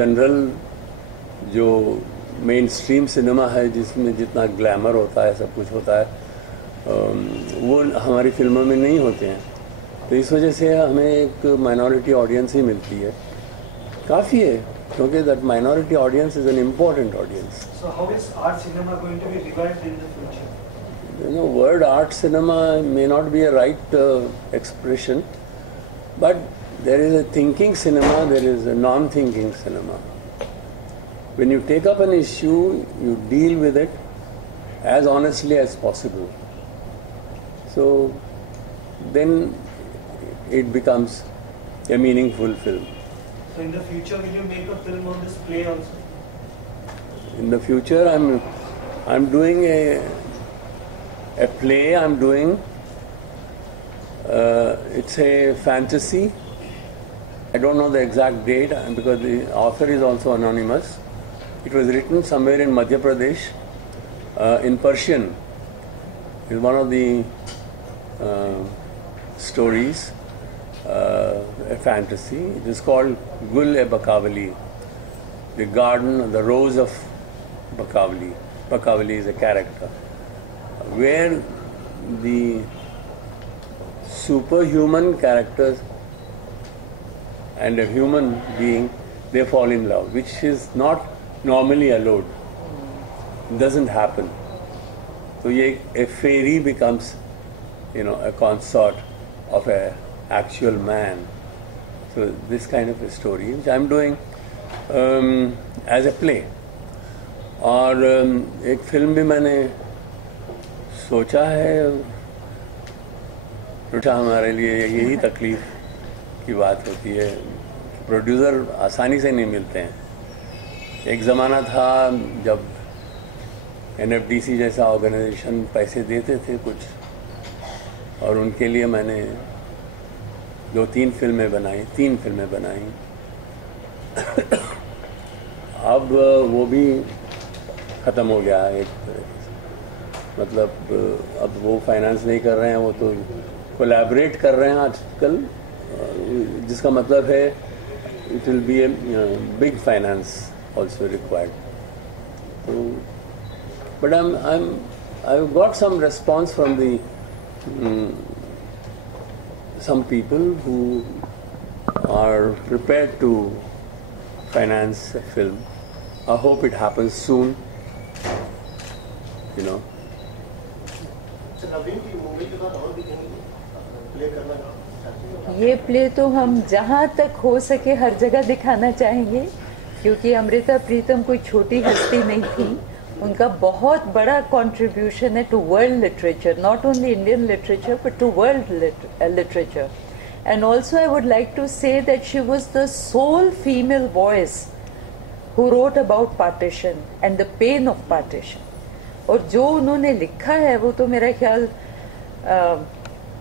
General जो main stream cinema है जिसमें जितना ग्लैमर होता है, सब कुछ होता है, वो हमारी फिल्मों में नहीं होते हैं। तो इस वजह से हमें एक माइनॉरिटी ऑडियंस ही मिलती है, काफ़ी है, क्योंकि that minority audience is an important audience. So how is art cinema going to be revived in the future? You know, word art cinema may not be a right expression, but there is a thinking cinema, there is a non-thinking cinema. When you take up an issue, you deal with it as honestly as possible. So then it becomes a meaningful film. So in the future, will you make a film on this play also? In the future, I'm doing a play. I'm doing it's a fantasy. I don't know the exact date because the author is also anonymous. It was written somewhere in Madhya Pradesh in Persian. It's one of the stories, a fantasy. It is called Gul-e-Bakawali, the garden, the rose of Bakawali. Bakawali is a character where the superhuman characters and a human being, they fall in love, which is not normally allowed. It doesn't happen. So a fairy becomes, a consort of an actual man. So this kind of a story, which I'm doing as a play. और एक film भी मैंने सोचा है। हमारे लिए यही तकलीफ की बात होती है, प्रोड्यूसर आसानी से नहीं मिलते हैं। एक ज़माना था जब NFDC जैसा ऑर्गेनाइजेशन पैसे देते थे कुछ, और उनके लिए मैंने 3 फिल्में बनाई। अब वो भी ख़त्म हो गया है एक तरह से। मतलब अब वो फाइनेंस नहीं कर रहे हैं, वो तो कोलैबोरेट कर रहे हैं आजकल, जिसका मतलब है it will be a big finance also required. So, but I've got some response from the some people who are prepared to finance a film. I hope it happens soon. ये play तो हम जहाँ तक हो सके हर जगह दिखाना चाहेंगे, क्योंकि अमृता प्रीतम कोई छोटी हस्ती नहीं थी। उनका बहुत बड़ा कंट्रीब्यूशन है to world literature, not only Indian literature but to world literature. And also I would like to say that she was the sole female voice who wrote about partition and the pain of partition. और जो उन्होंने लिखा है वो तो मेरा ख्याल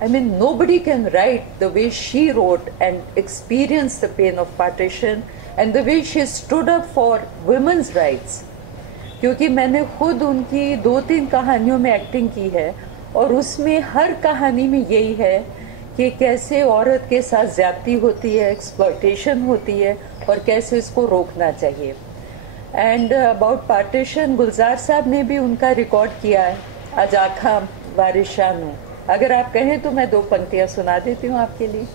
I mean, nobody can write the way she wrote and experience the pain of partition and the way she stood up for women's rights. क्योंकि मैंने खुद उनकी 2-3 कहानियों में एक्टिंग की है, और उसमें हर कहानी में यही है कि कैसे औरत के साथ ज्यादती होती है, एक्सप्लॉयटेशन होती है, और कैसे इसको रोकना चाहिए। एंड अबाउट पार्टीशन गुलजार साहब ने भी उनका रिकॉर्ड किया है, आज आखा वारिशानू। अगर आप कहें तो मैं 2 पंक्तियां सुना देती हूँ आपके लिए।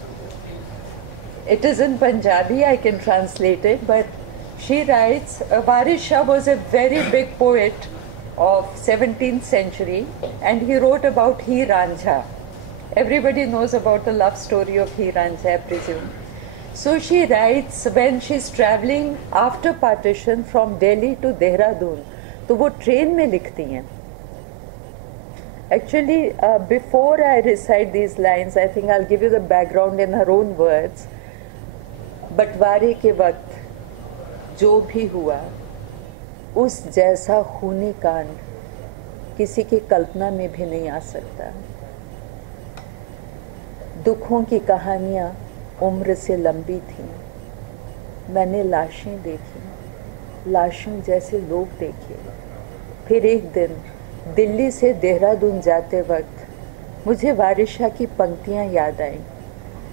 It is in Punjabi, I can translate it, but she writes, Waris Shah was a very big poet of 17th century and he wrote about Heer Ranjha. Everybody knows about the love story of Heer Ranjha, I presume. So she writes when she's traveling after partition from Delhi to Dehradun, तो वो train में लिखती हैं। Actually, before I recite these lines, I think I'll give you the background in her own words. बंटवारे के वक्त जो भी हुआ, उस जैसा खूनी कांड किसी की कल्पना में भी नहीं आ सकता। दुखों की कहानियाँ उम्र से लंबी थीं। मैंने लाशें देखी, लाशों जैसे लोग देखे। फिर एक दिन दिल्ली से देहरादून जाते वक्त मुझे वारिस शाह की पंक्तियाँ याद आईं।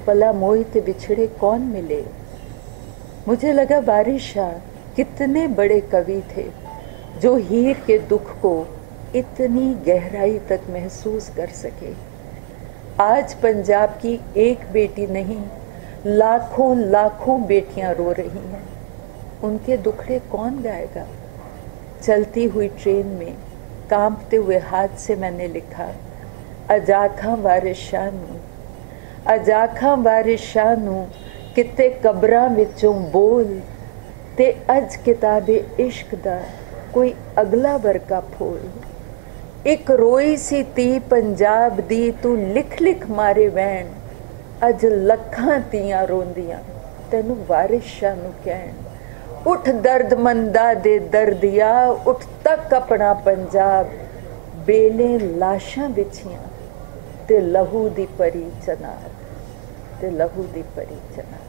भला मोहित बिछड़े कौन मिले, मुझे लगा वारिस शाह कितने बड़े कवि थे जो हीर के दुख को इतनी गहराई तक महसूस कर सके। आज पंजाब की एक बेटी नहीं, लाखों लाखों बेटियां रो रही हैं। उनके दुखड़े कौन गाएगा? चलती हुई ट्रेन में कांपते हुए हाथ से मैंने लिखा, अजाखा वारिस शाह नू, अजाखा वारिस शाह नू, किते कबरां विचों बोल ते अज किताबे इश्क दा कोई अगला वर्का फोल। एक रोई सी ती पंजाब दी तू लिख लिख मारे वैन, अज लखां तियां रोंदियां तैनू वारिस शाह नू कहन। उठ दर्द मंदा दे दर्दिया, उठ तक अपना पंजाब, बेले लाशां बिछियां ते लहू दी परी चनाब, ते लहू दी परी Chenab.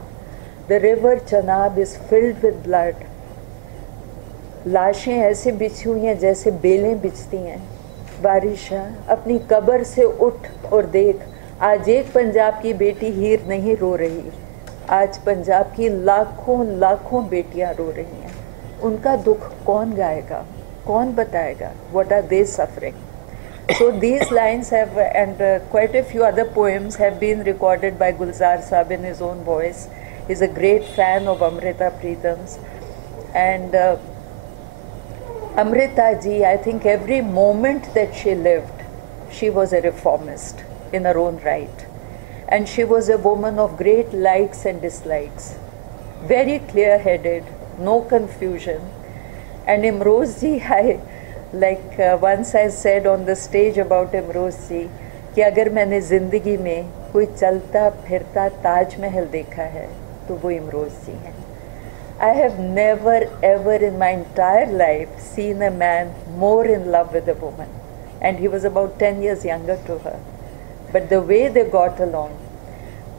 The river Chenab is filled with blood. लाशें ऐसे बिछी हुई हैं जैसे बेलें बिछती हैं। वारिस शाह अपनी कब्र से उठ और देख, आज एक पंजाब की बेटी हीर नहीं रो रही, आज पंजाब की लाखों लाखों बेटियां रो रही हैं। उनका दुख कौन गाएगा, कौन बताएगा? What are they suffering? So these lines have, and quite a few other poems have been recorded by Gulzar Saab in his own voice. He's a great fan of Amrita Pritam's. And Amrita ji, I think every moment that she lived, she was a reformist in her own right. And she was a woman of great likes and dislikes, very clear-headed, no confusion. And Imroz ji, once I said on the stage about Imroz ji, कि अगर मैंने ज़िंदगी में कोई चलता फिरता ताजमहल देखा है तो वो इमरोज़ जी हैं। I have never ever in my entire life seen a man more in love with a woman, and he was about 10 years younger to her. But the way they got along,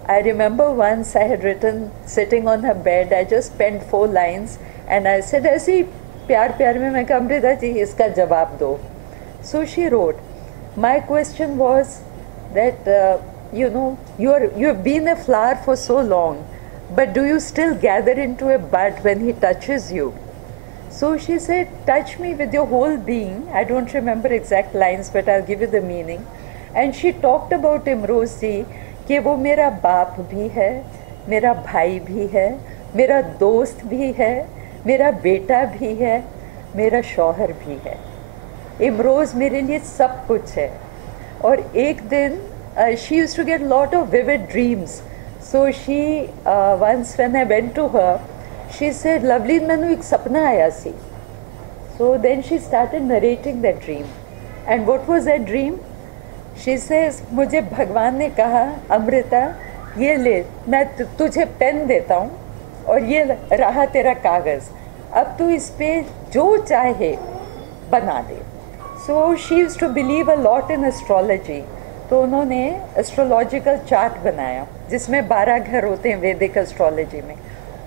I remember once I had written, sitting on her bed, I just penned 4 lines and I said, ऐसे प्यार प्यार में मैं कहा, अमृता जी इसका जवाब दो. So she wrote, my question was that you know, you have been a flower for so long, but do you still gather into a bud when he touches you? So she said, touch me with your whole being. I don't remember exact lines, but I'll give you the meaning. And she talked about Imroz ji कि वो मेरा बाप भी है, मेरा भाई भी है, मेरा दोस्त भी है, मेरा बेटा भी है, मेरा शौहर भी है. इमरोज़ मेरे लिए सब कुछ है. और एक दिन she used to get a lot of vivid dreams. So she once when I went to her, she said, lovely मैनू एक सपना आया सी. So then she started narrating that dream. And what was that dream? She says, मुझे भगवान ने कहा, अमृता ये ले, मैं तुझे पेन देता हूँ और ये रहा तेरा कागज़, अब तू इस पे जो चाहे बना दे. So she used to believe a lot in astrology. तो उन्होंने एस्ट्रोलॉजिकल चार्ट बनाया जिसमें 12 घर होते हैं वैदिक एस्ट्रोलॉजी में,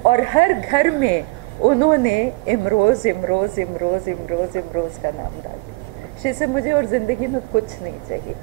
और हर घर में उन्होंने इमरोज़ इमरोज़ इमरोज़ इमरोज़ इमरोज़ का नाम डाल दिया. शी से मुझे और ज़िंदगी में कुछ नहीं चाहिए.